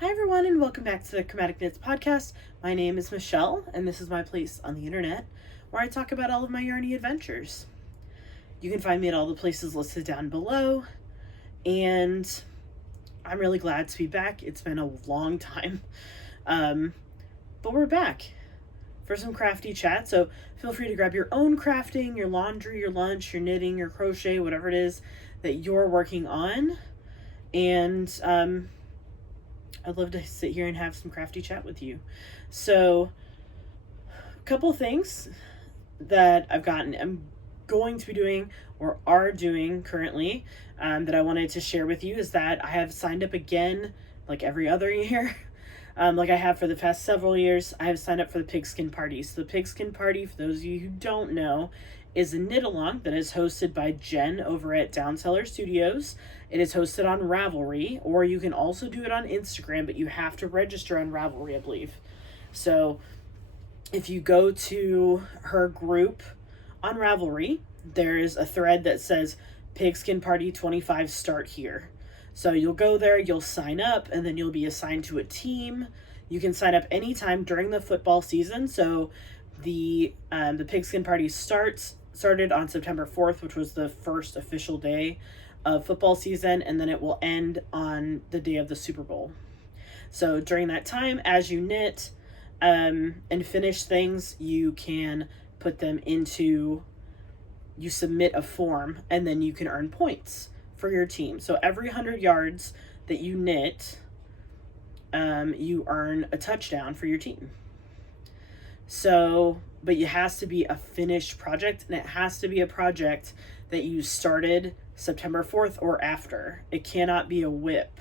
Hi everyone and welcome back to the Chromatic podcast. My name is Michelle and this is my place on the internet where I talk about all of my yarny adventures. You can find me at all the places listed down below, and I'm really glad to be back. It's been a long time, but we're back for some crafty chat, so feel free to grab your own crafting, your laundry, your lunch, your knitting, your crochet, whatever it is that you're working on, and I'd love to sit here and have some crafty chat with you. So, a couple things that I'm going to be doing or are doing currently that I wanted to share with you is that I have signed up again, like every other year. Like I have for the past several years, I have signed up for the Pigskin Party. So the Pigskin Party, for those of you who don't know, is a knit along that is hosted by Jen over at Downseller Studios. It is hosted on Ravelry, or you can also do it on Instagram, but you have to register on Ravelry, I believe. So if you go to her group on Ravelry, there is a thread that says Pigskin Party 25 start here. So you'll go there, you'll sign up, and then you'll be assigned to a team. You can sign up anytime during the football season. So the Pigskin Party started on September 4th, which was the first official day of football season, and then it will end on the day of the Super Bowl. So during that time, as you knit and finish things, you can put them into, you submit a form, and then you can earn points for your team. So every 100 yards that you knit, you earn a touchdown for your team. So, but it has to be a finished project, and it has to be a project that you started September 4th or after. It cannot be a whip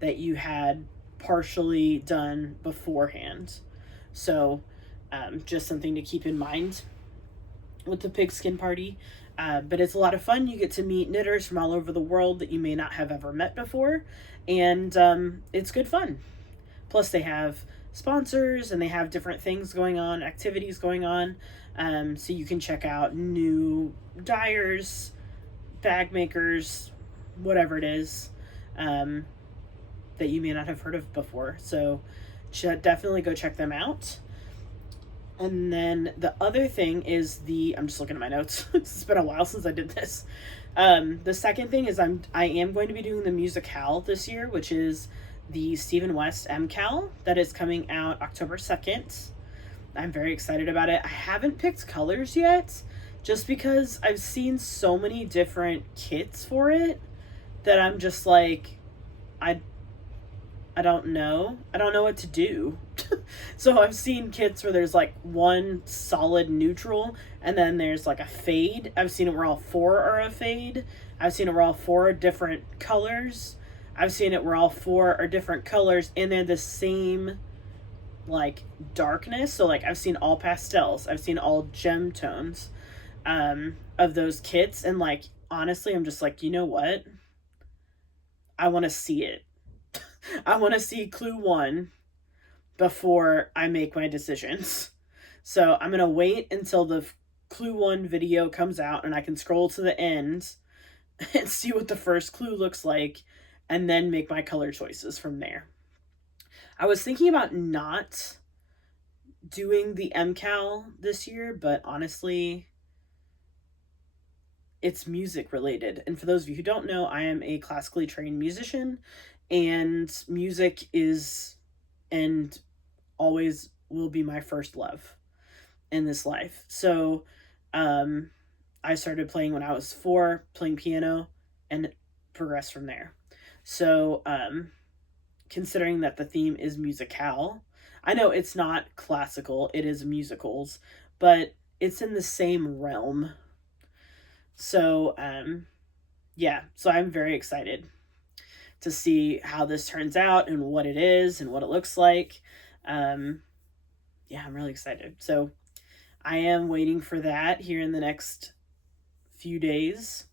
that you had partially done beforehand. So, just something to keep in mind with the Pigskin Party. But it's a lot of fun. You get to meet knitters from all over the world that you may not have ever met before, and it's good fun. Plus, they have sponsors and they have different things going on, activities going on. So you can check out new dyers, bag makers, whatever it is that you may not have heard of before. So definitely go check them out. And then the other thing is I'm just looking at my notes. It's been a while since I did this. The second thing is I am going to be doing the Musicale this year, which is the Stephen West MCal that is coming out October 2nd. I'm very excited about it. I haven't picked colors yet, just because I've seen so many different kits for it that I'm just like, I don't know. I don't know what to do. So I've seen kits where there's like one solid neutral and then there's like a fade. I've seen it where all four are a fade. I've seen it where all four are different colors. I've seen it where all four are different colors and they're the same like darkness. So like I've seen all pastels. I've seen all gem tones of those kits, and like honestly I'm just like, you know what? I want to see it. I want to see Clue 1 before I make my decisions. So I'm going to wait until the Clue 1 video comes out and I can scroll to the end and see what the first clue looks like and then make my color choices from there. I was thinking about not doing the MCal this year, but honestly, it's music related. And for those of you who don't know, I am a classically trained musician, and music is and always will be my first love in this life. So I started playing when I was 4, playing piano, and progressed from there. So considering that the theme is musicale, I know it's not classical, it is musicals, but it's in the same realm. So yeah, so I'm very excited to see how this turns out and what it is and what it looks like. Yeah, I'm really excited. So I am waiting for that here in the next few days.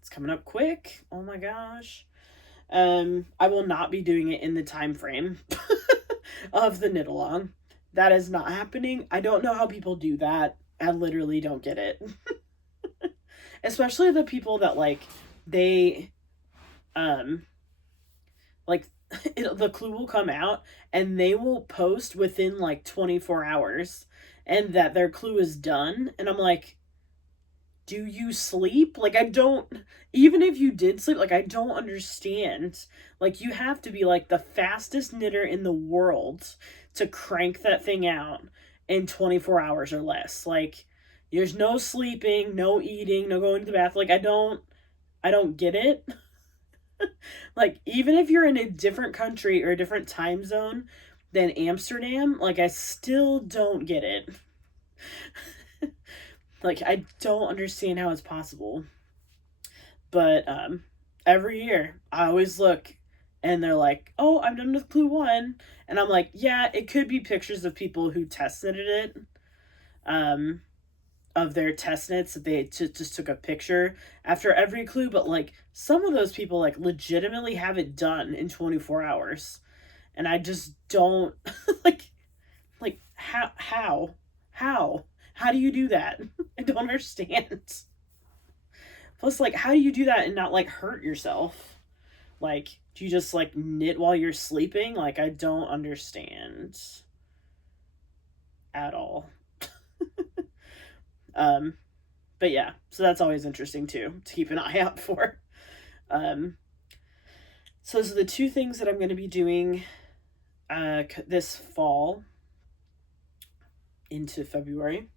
It's coming up quick. Oh my gosh. I will not be doing it in the time frame of the knit along. That is not happening. I don't know how people do that. I literally don't get it. Especially the people that like they like the clue will come out and they will post within like 24 hours and that their clue is done. And I'm like, do you sleep? Like, I don't, even if you did sleep, like, I don't understand. Like, you have to be like the fastest knitter in the world to crank that thing out in 24 hours or less. Like, there's no sleeping, no eating, no going to the bath. Like, I don't get it. Like, even if you're in a different country or a different time zone than Amsterdam, like, I still don't get it. Like, I don't understand how it's possible. But every year, I always look and they're like, oh, I'm done with clue 1. And I'm like, yeah, it could be pictures of people who tested it. Of their test knits that they just took a picture after every clue, but like some of those people like legitimately have it done in 24 hours. And I just don't like how do you do that? I don't understand. Plus, like, how do you do that and not like hurt yourself? Like, do you just like knit while you're sleeping? Like, I don't understand at all. But yeah, so that's always interesting too, to keep an eye out for. So those are the two things that I'm going to be doing this fall into February.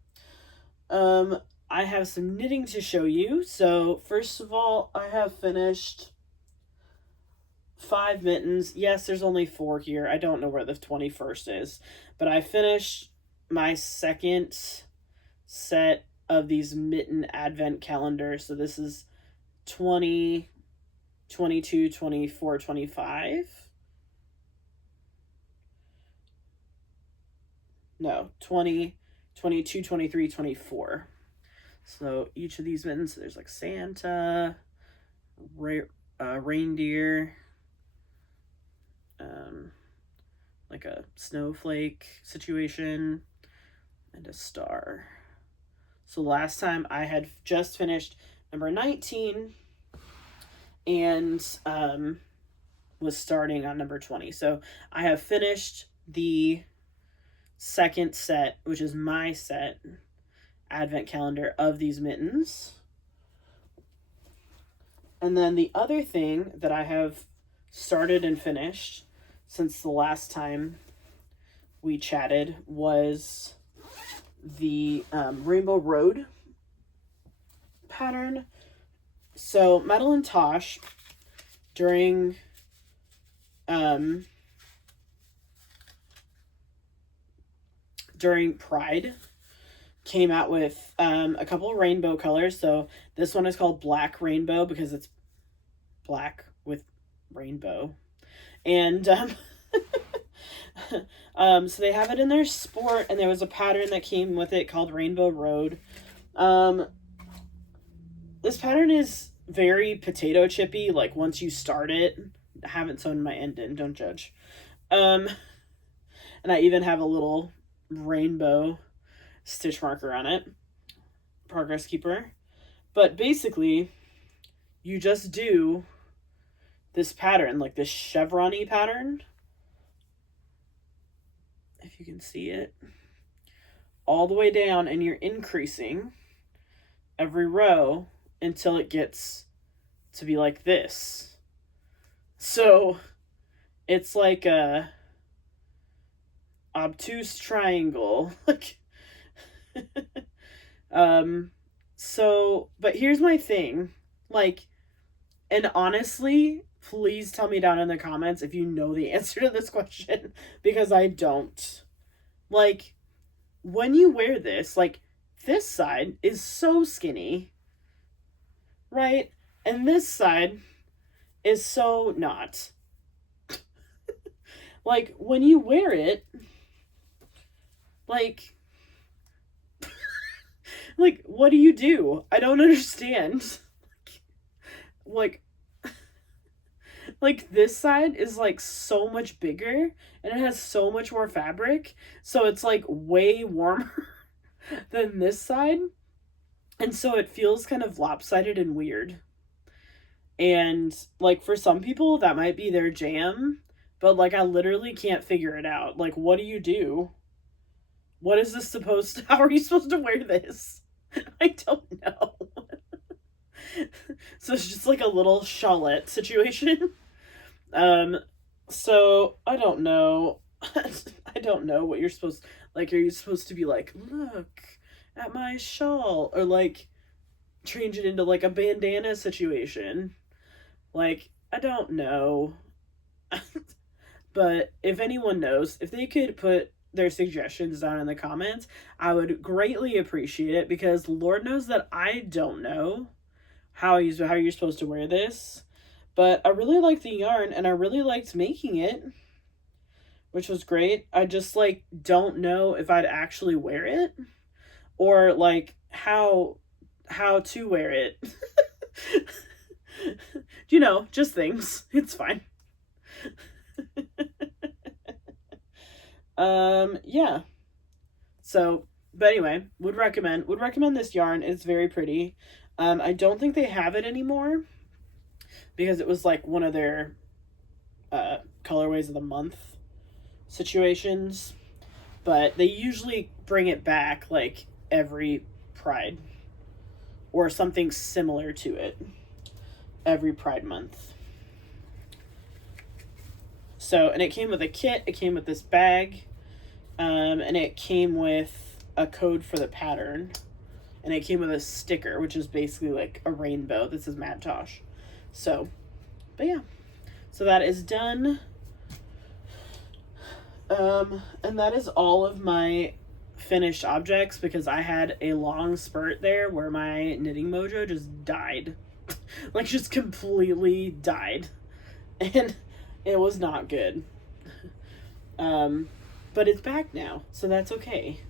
I have some knitting to show you. So first of all, I have finished 5 mittens. Yes, there's only 4 here. I don't know where the 21st is, but I finished my second set of these mitten advent calendars. So this is 20, 22, 24, 25. No, 20, 22, 23, 24. So each of these mittens, there's like Santa, reindeer, like a snowflake situation, and a star. So last time I had just finished number 19 and was starting on number 20. So I have finished the second set, which is my set advent calendar of these mittens. And then the other thing that I have started and finished since the last time we chatted was the Rainbow Road pattern. So Madeline Tosh during Pride came out with a couple of rainbow colors. So this one is called Black Rainbow because it's black with rainbow. And so they have it in their sport, and there was a pattern that came with it called Rainbow Road. This pattern is very potato chippy, like once you start it. I haven't sewn my end in, don't judge. And I even have a little rainbow stitch marker on it, progress keeper. But basically, you just do this pattern, like this chevron-y pattern, if you can see it, all the way down, and you're increasing every row until it gets to be like this. So it's like a obtuse triangle. Like so, but here's my thing, like, and honestly, please tell me down in the comments if you know the answer to this question, because I don't. Like, when you wear this, like, this side is so skinny, right? And this side is so not. Like, when you wear it, like, like, what do you do? I don't understand. Like, like this side is like so much bigger and it has so much more fabric, so it's like way warmer than this side, and so it feels kind of lopsided and weird. And like for some people that might be their jam, but like I literally can't figure it out. Like, what do you do? What is this supposed to, how are you supposed to wear this? I don't know. So it's just like a little shawlette situation. Um, so I don't know. I don't know what you're supposed, like, are you supposed to be like, look at my shawl, or like change it into like a bandana situation? Like, I don't know. But if anyone knows, if they could put their suggestions down in the comments, I would greatly appreciate it, because Lord knows that I don't know how you're supposed to wear this. But I really liked the yarn, and I really liked making it, which was great. I just like don't know if I'd actually wear it, or like how to wear it. You know, just things. It's fine. Yeah. So, but anyway, would recommend this yarn. It's very pretty. I don't think they have it anymore, because it was like one of their colorways of the month situations, but they usually bring it back like every Pride or something similar to it every Pride month. So, and it came with a kit, it came with this bag, and it came with a code for the pattern, and it came with a sticker, which is basically like a rainbow. This is Mad Tosh. So, but yeah, so that is done. And that is all of my finished objects, because I had a long spurt there where my knitting mojo just died. Like, just completely died. And it was not good. But it's back now, so that's okay.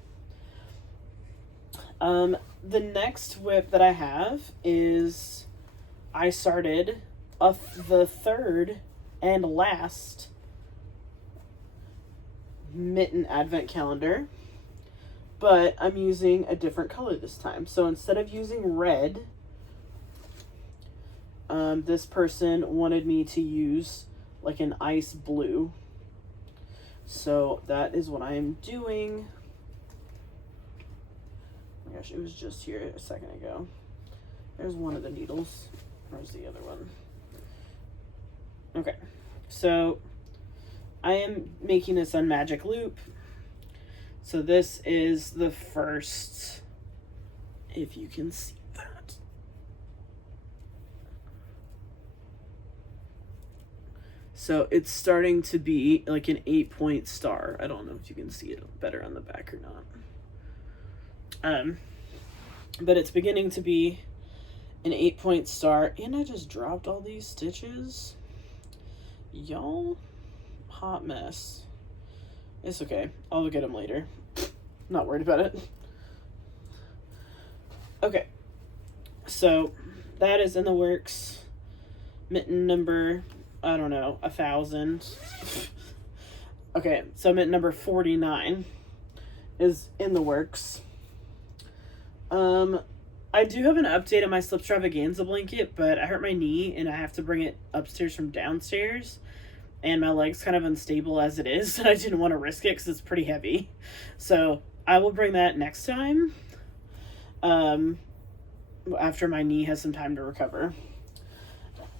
The next whip that I have is, I started the third and last mitten advent calendar, but I'm using a different color this time. So instead of using red, this person wanted me to use like an ice blue. So that is what I'm doing. Oh my gosh, it was just here a second ago. There's one of the needles. Where's the other one? Okay, so I am making this on Magic Loop. So this is the first, if you can see that. So it's starting to be like an 8-point star. I don't know if you can see it better on the back or not. But it's beginning to be an 8-point star. And I just dropped all these stitches. Y'all, hot mess. It's okay. I'll look at them later. Not worried about it. Okay. So that is in the works. Mitten number, I don't know, 1,000. Okay, so mitten number 49 is in the works. I do have an update on my Slipstravaganza blanket, but I hurt my knee and I have to bring it upstairs from downstairs. And my leg's kind of unstable as it is, and I didn't want to risk it because it's pretty heavy. So I will bring that next time, after my knee has some time to recover.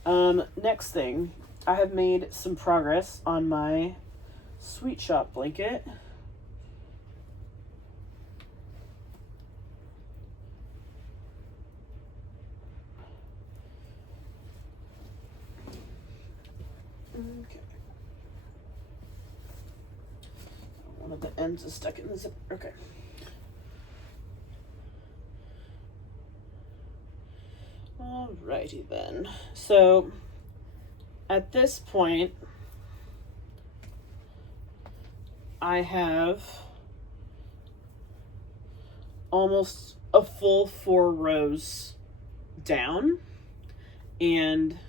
Next thing, I have made some progress on my Sweet Shop blanket. Okay. One of the ends is stuck in the zipper. Okay. Alrighty then. So at this point, I have almost a full 4 rows down, and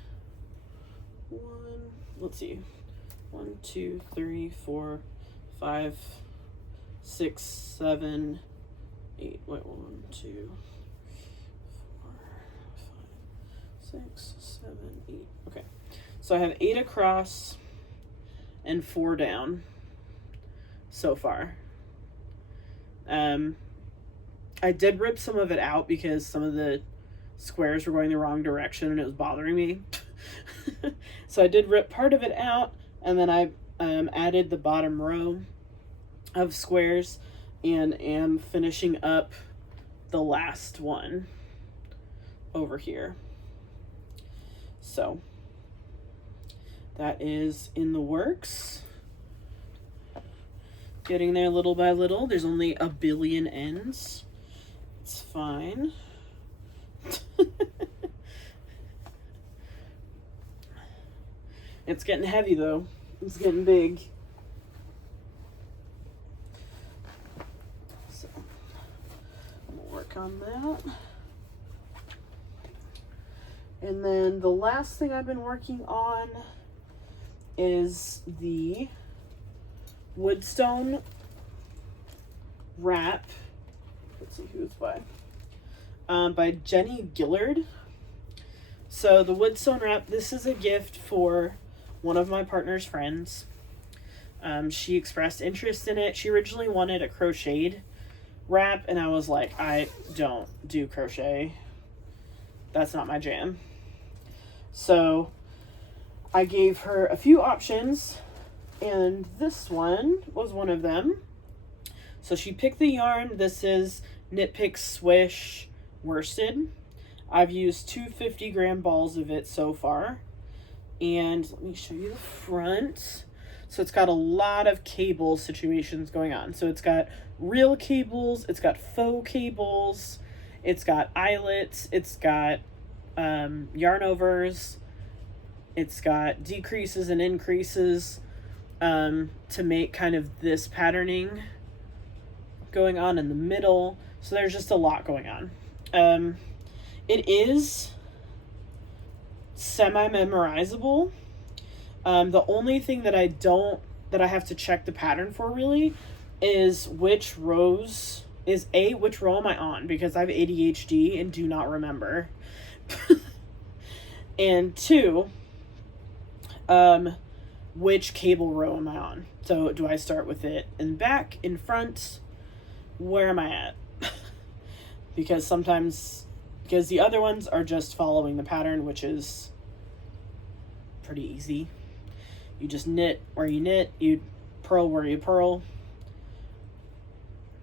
let's see, 1, 2, 3, 4, 5, 6, 7, 8. Wait, 1, 2, 4, 5, 6, 7, 8. Okay, so I have 8 across, and 4 down so far. I did rip some of it out because some of the squares were going the wrong direction and it was bothering me. So I did rip part of it out, and then I added the bottom row of squares and am finishing up the last one over here. So that is in the works. Getting there little by little. There's only a billion ends. It's fine. It's getting heavy though. It's getting big. So I'm gonna work on that. And then the last thing I've been working on is the Woodstone wrap. Let's see who it's by Jenny Gillard. So the Woodstone wrap, this is a gift for one of my partner's friends. She expressed interest in it. She originally wanted a crocheted wrap, and I was like, I don't do crochet. That's not my jam. So I gave her a few options, and this one was one of them. So she picked the yarn. This is Knit Pick Swish worsted. I've used 2 50-gram balls of it so far. And let me show you the front. So it's got a lot of cable situations going on. So it's got real cables, it's got faux cables, it's got eyelets, it's got yarn overs, it's got decreases and increases to make kind of this patterning going on in the middle. So there's just a lot going on. It is semi-memorizable. The only thing that I have to check the pattern for really is which row am I on, because I have ADHD and do not remember. And 2, which cable row am I on? So do I start with it in back, in front? Where am I at? Because the other ones are just following the pattern, which is pretty easy. You just knit where you knit, you purl where you purl.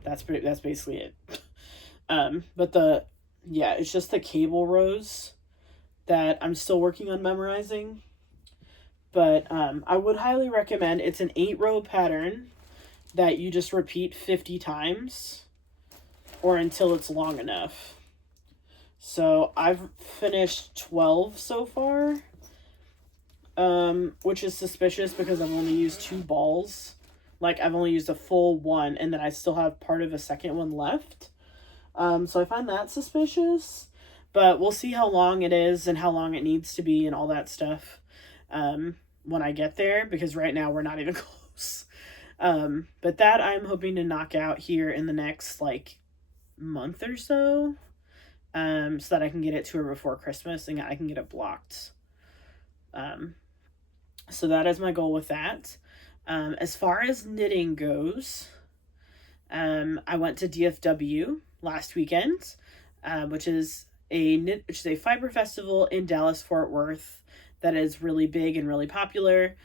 That's basically it. But it's just the cable rows that I'm still working on memorizing. But I would highly recommend, it's an 8-row pattern that you just repeat 50 times or until it's long enough. So I've finished 12 so far, which is suspicious because I've only used 2 balls. Like, I've only used a full one, and then I still have part of a second one left. So I find that suspicious, but we'll see how long it is and how long it needs to be and all that stuff when I get there, because right now we're not even close. But that I'm hoping to knock out here in the next, month or so. So that I can get it to her before Christmas and I can get it blocked. So that is my goal with that. As far as knitting goes, I went to DFW last weekend, which is a fiber festival in Dallas-Fort Worth that is really big and really popular.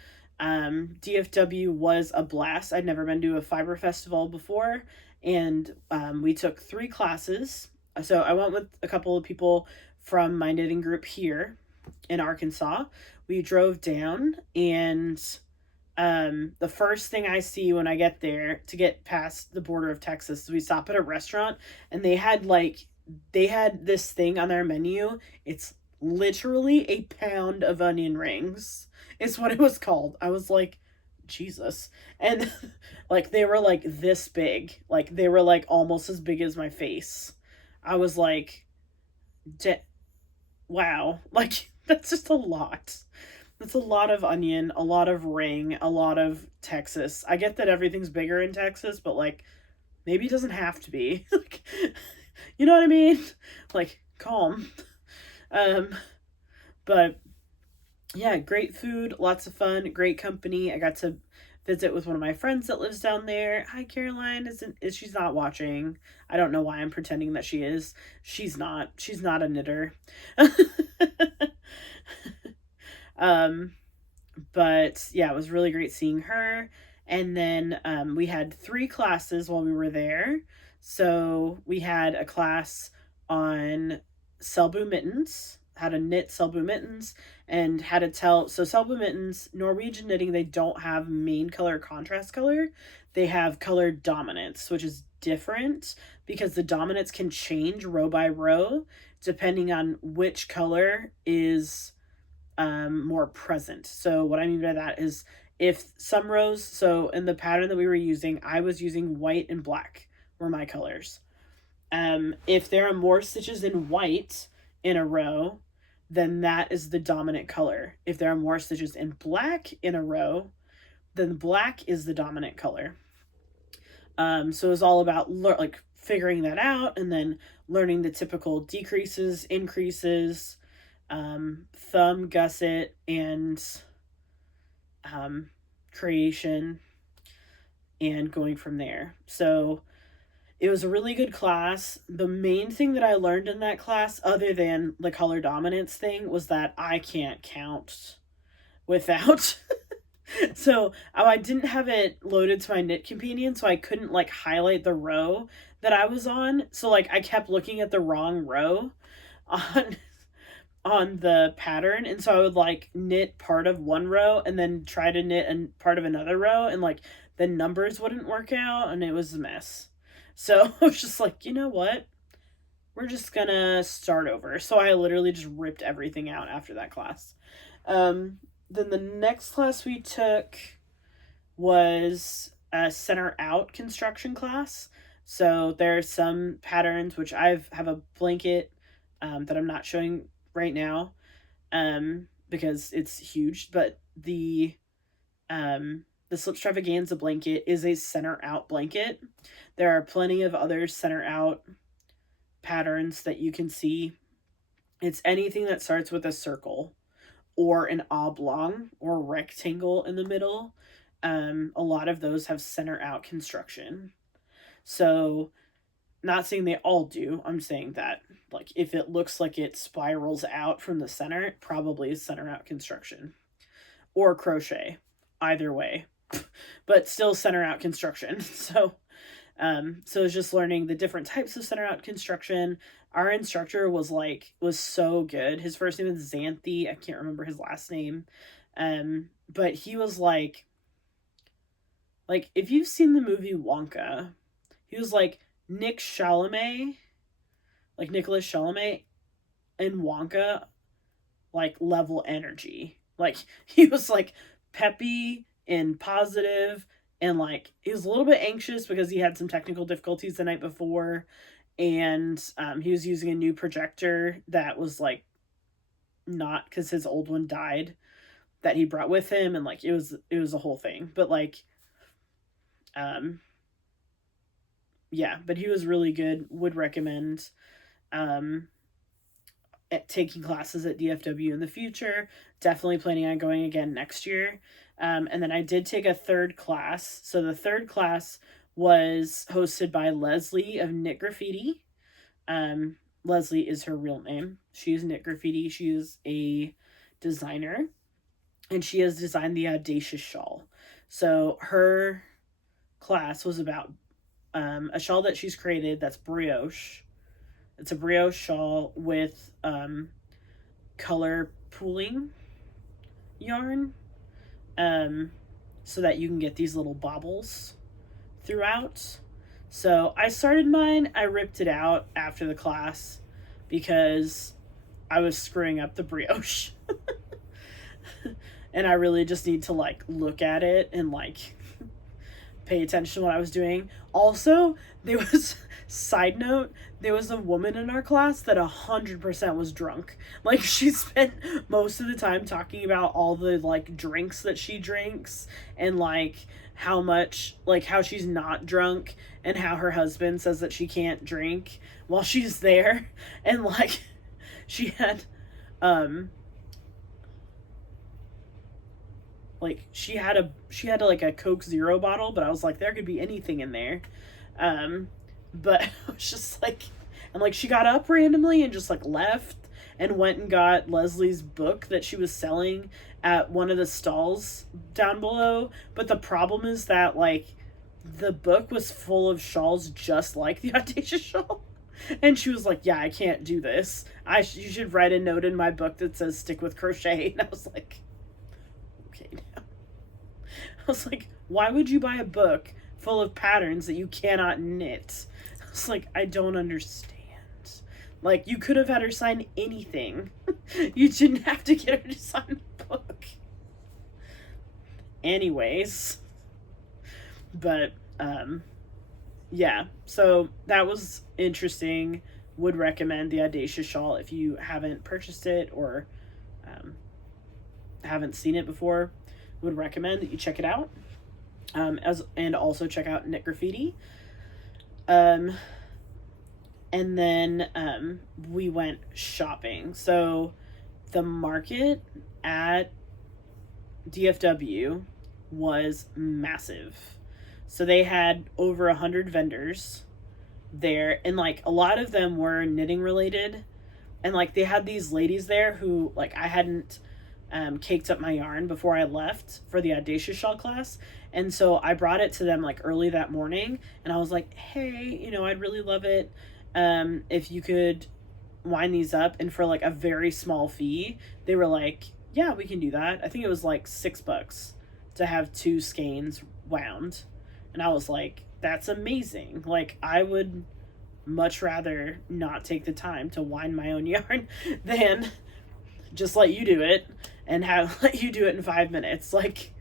DFW was a blast. I'd never been to a fiber festival before, and we took 3 classes. So I went with a couple of people from my knitting group here in Arkansas. We drove down, and the first thing I see when I get there to get past the border of Texas is we stop at a restaurant, and they had this thing on their menu. It's literally a pound of onion rings. It's what it was called. I was like, Jesus. And they were this big. They were almost as big as my face. I was like, wow. That's just a lot. That's a lot of onion, a lot of ring, a lot of Texas. I get that everything's bigger in Texas, but maybe it doesn't have to be. You know what I mean? Calm. But yeah, great food, lots of fun, great company. I got to visit with one of my friends that lives down there. Hi, Caroline. She's not watching. I don't know why I'm pretending that she is. She's not. She's not a knitter. um, but yeah, it was really great seeing her. And then we had 3 classes while we were there. So we had a class on Selbu mittens, how to knit Selbu mittens, and how to tell. So Selbu mittens, Norwegian knitting, they don't have main color, contrast color. They have color dominance, which is different because the dominance can change row by row depending on which color is more present. So what I mean by that is if some rows, so in the pattern that we were using, I was using white and black were my colors. If there are more stitches in white in a row, then that is the dominant color. If there are more stitches in black in a row, then black is the dominant color. So it's all about like figuring that out and then learning the typical decreases, increases, thumb, gusset, and creation, and going from there. So it was a really good class. The main thing that I learned in that class, other than the color dominance thing, was that I can't count without. So I didn't have it loaded to my knit companion, so I couldn't like highlight the row that I was on. So like I kept looking at the wrong row on the pattern, and so I would like knit part of one row and then try to knit and part of another row, and like the numbers wouldn't work out, and it was a mess. So I was just like, you know what? We're just gonna start over. So I literally just ripped everything out after that class. Then the next class we took was a center out construction class. So there are some patterns which have a blanket that I'm not showing right now because it's huge, but the Slipstravaganza blanket is a center out blanket. There are plenty of other center out patterns that you can see. It's anything that starts with a circle or an oblong or rectangle in the middle. A lot of those have center out construction. So not saying they all do. I'm saying that like if it looks like it spirals out from the center, it probably is center out construction or crochet. Either way, but still center out construction. So it's just learning the different types of center out construction. Our instructor was so good. His first name is Xanthi. I can't remember his last name. But he was like if you've seen the movie Wonka, he was like Nicholas Chalamet in Wonka, like level energy. Like he was like peppy and positive, and like he was a little bit anxious because he had some technical difficulties the night before, and he was using a new projector that was like not, because his old one died, that he brought with him, and like it was a whole thing. But like yeah, but he was really good. Would recommend taking classes at DFW in the future. Definitely planning on going again next year. And then I did take a 3rd class. So the 3rd class was hosted by Leslie of Knit Graffiti. Leslie is her real name. She is Knit Graffiti. She is a designer, and she has designed the Audacious shawl. So her class was about a shawl that she's created that's brioche. It's a brioche shawl with color pooling yarn, so that you can get these little bobbles throughout. So I started mine. I ripped it out after the class because I was screwing up the brioche. And I really just need to like look at it and like pay attention to what I was doing. Also, there was side note, there was a woman in our class that 100% was drunk. Like she spent most of the time talking about all the like drinks that she drinks, and like how much, like how she's not drunk, and how her husband says that she can't drink while she's there. And like she had like she had like a Coke Zero bottle, but I was like, there could be anything in there. But I was just like, and like she got up randomly and just like left and went and got Leslie's book that she was selling at one of the stalls down below. But the problem is that like the book was full of shawls just like the Audacious shawl. And she was like, yeah, I can't do this. You should write a note in my book that says stick with crochet. And I was like, okay now. I was like, why would you buy a book full of patterns that you cannot knit? I was like, I don't understand. Like, you could have had her sign anything. You didn't have to get her to sign a book. Anyways. But, yeah. So, that was interesting. Would recommend the Audacious shawl if you haven't purchased it or haven't seen it before. Would recommend that you check it out. And also check out Knit Graffiti. And then we went shopping. So the market at DFW was massive. So they had over 100 vendors there, and like a lot of them were knitting related. And like they had these ladies there who like I hadn't caked up my yarn before I left for the Audacious shawl class. And so I brought it to them like early that morning, and I was like, hey, I'd really love it if you could wind these up. And for like a very small fee, they were like, yeah, we can do that. I think it was like $6 to have 2 skeins wound. And I was like, that's amazing. Like, I would much rather not take the time to wind my own yarn than just let you do it and let you do it in 5 minutes. Like,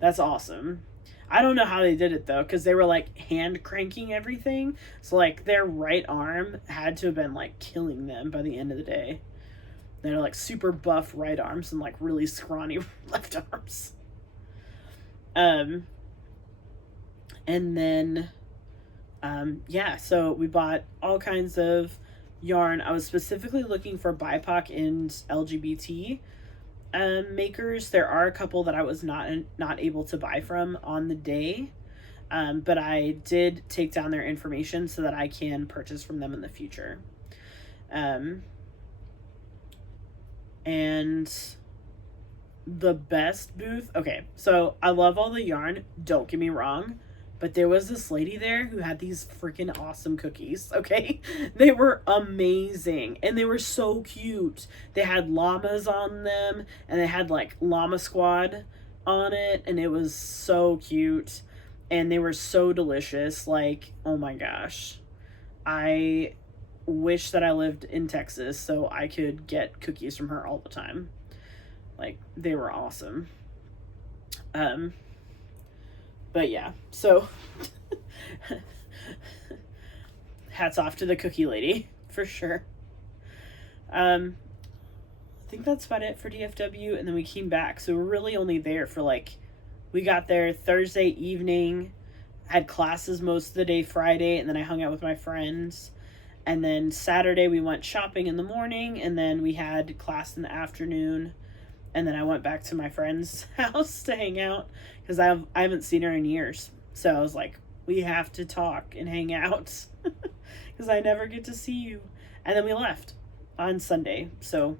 that's awesome. I don't know how they did it though, because they were like hand cranking everything. So like their right arm had to have been like killing them by the end of the day. They're like super buff right arms and like really scrawny left arms. And then, yeah, so we bought all kinds of yarn. I was specifically looking for BIPOC and LGBT makers. There are a couple that I was not able to buy from on the day, but I did take down their information so that I can purchase from them in the future. And the best booth, okay, so I love all the yarn, don't get me wrong, but there was this lady there who had these freaking awesome cookies, okay? They were amazing, and they were so cute. They had llamas on them, and they had, like, Llama Squad on it, and it was so cute, and they were so delicious. Like, oh my gosh. I wish that I lived in Texas so I could get cookies from her all the time. Like, they were awesome. But yeah, so hats off to the cookie lady for sure. I think that's about it for DFW, and then we came back. So we're really only there for like, we got there Thursday evening, had classes most of the day Friday, and then I hung out with my friends. And then Saturday we went shopping in the morning, and then we had class in the afternoon. And then I went back to my friend's house to hang out because I haven't seen her in years. So I was like, we have to talk and hang out because I never get to see you. And then we left on Sunday. So,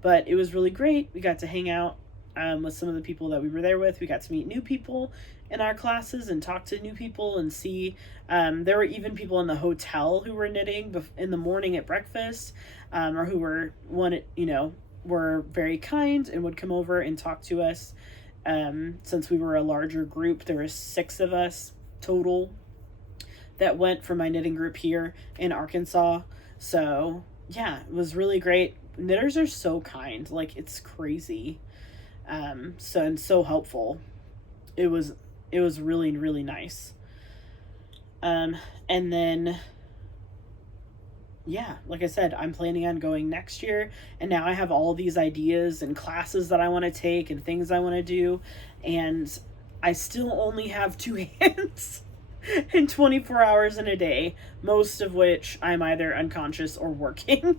but it was really great. We got to hang out with some of the people that we were there with. We got to meet new people in our classes and talk to new people and see. There were even people in the hotel who were knitting in the morning at breakfast, or who were were very kind and would come over and talk to us. Since we were a larger group, there were 6 of us total that went from my knitting group here in Arkansas. So yeah, it was really great. Knitters are so kind, like it's crazy. So helpful. It was really, really nice. And then, yeah, like I said, I'm planning on going next year, and now I have all these ideas and classes that I want to take and things I want to do, and I still only have 2 hands and 24 hours in a day, most of which I'm either unconscious or working.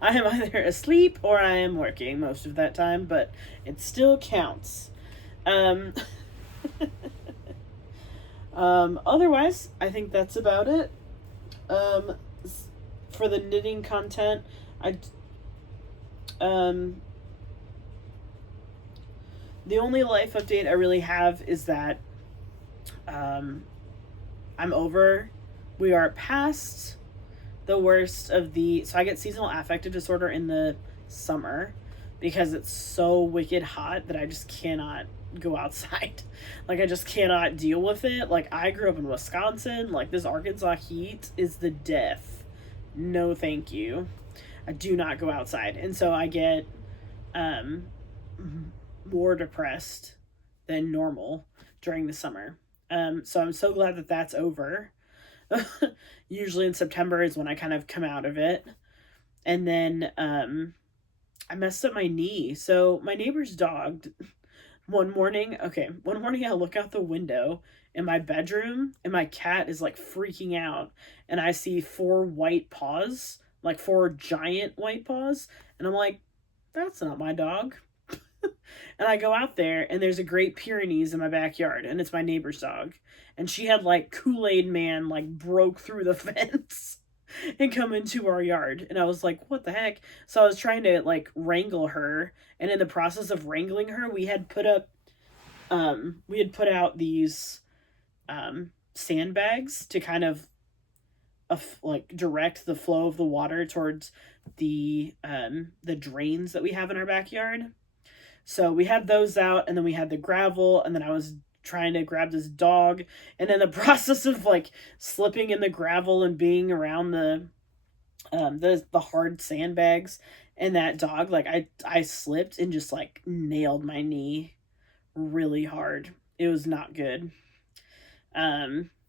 I am either asleep or I am working most of that time, but it still counts. Um, Otherwise, I think that's about it. Um, for the knitting content, I um, the only life update I really have is that um, I'm over. We are past the worst of the. So I get seasonal affective disorder in the summer because it's so wicked hot that I just cannot go outside. Like, I just cannot deal with it. Like, I grew up in Wisconsin. Like, this Arkansas heat is the death. No, thank you. I do not go outside. And so I get um, more depressed than normal during the summer. So I'm so glad that that's over. Usually in September is when I kind of come out of it. And then I messed up my knee. So my neighbor's dog, one morning I look out the window in my bedroom and my cat is like freaking out. And I see four white paws, like four giant white paws. And I'm like, that's not my dog. And I go out there and there's a Great Pyrenees in my backyard and it's my neighbor's dog. And she had like Kool-Aid Man like broke through the fence and come into our yard. And I was like, what the heck? So I was trying to like wrangle her. And in the process of wrangling her, we had put out these sandbags to kind of like direct the flow of the water towards the drains that we have in our backyard. So we had those out, and then we had the gravel, and then I was trying to grab this dog, and in the process of like slipping in the gravel and being around the hard sandbags and that dog, like I slipped and just like nailed my knee really hard. It was not good.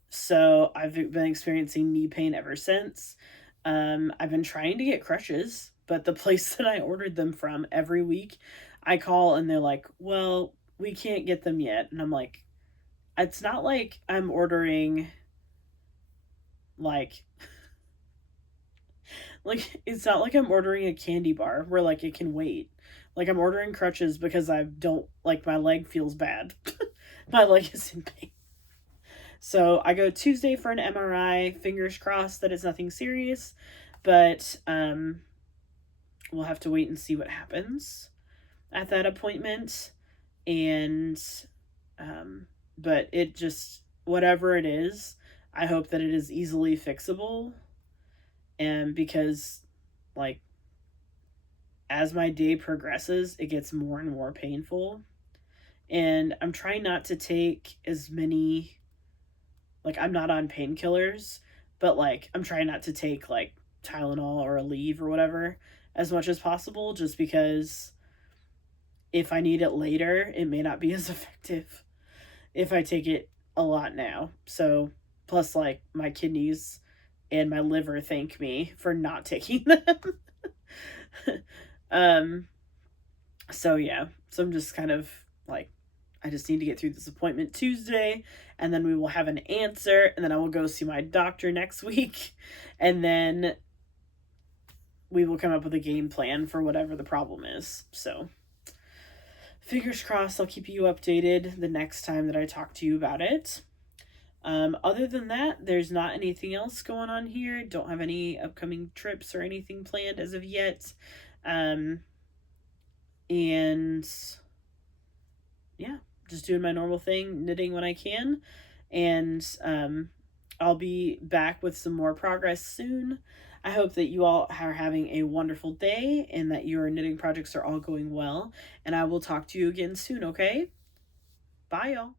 So I've been experiencing knee pain ever since. I've been trying to get crutches, but the place that I ordered them from, every week I call and they're like, well, we can't get them yet. And I'm like, it's not like I'm ordering like it's not like I'm ordering a candy bar where like it can wait. Like, I'm ordering crutches because I don't like, my leg feels bad. My leg is in pain. So I go Tuesday for an MRI. Fingers crossed that it's nothing serious, but we'll have to wait and see what happens at that appointment. And but it just, whatever it is, I hope that it is easily fixable. And because like as my day progresses, it gets more and more painful. And I'm trying not to take as many, like, I'm not on painkillers, but like I'm trying not to take like Tylenol or Aleve or whatever as much as possible, just because if I need it later, it may not be as effective if I take it a lot now. So, plus, like, my kidneys and my liver thank me for not taking them. So yeah. So I'm just kind of like, I just need to get through this appointment Tuesday, and then we will have an answer, and then I will go see my doctor next week, and then we will come up with a game plan for whatever the problem is. So, fingers crossed, I'll keep you updated the next time that I talk to you about it. Other than that, there's not anything else going on here. Don't have any upcoming trips or anything planned as of yet. And yeah, just doing my normal thing, knitting when I can. And I'll be back with some more progress soon. I hope that you all are having a wonderful day and that your knitting projects are all going well. And I will talk to you again soon, okay? Bye, y'all.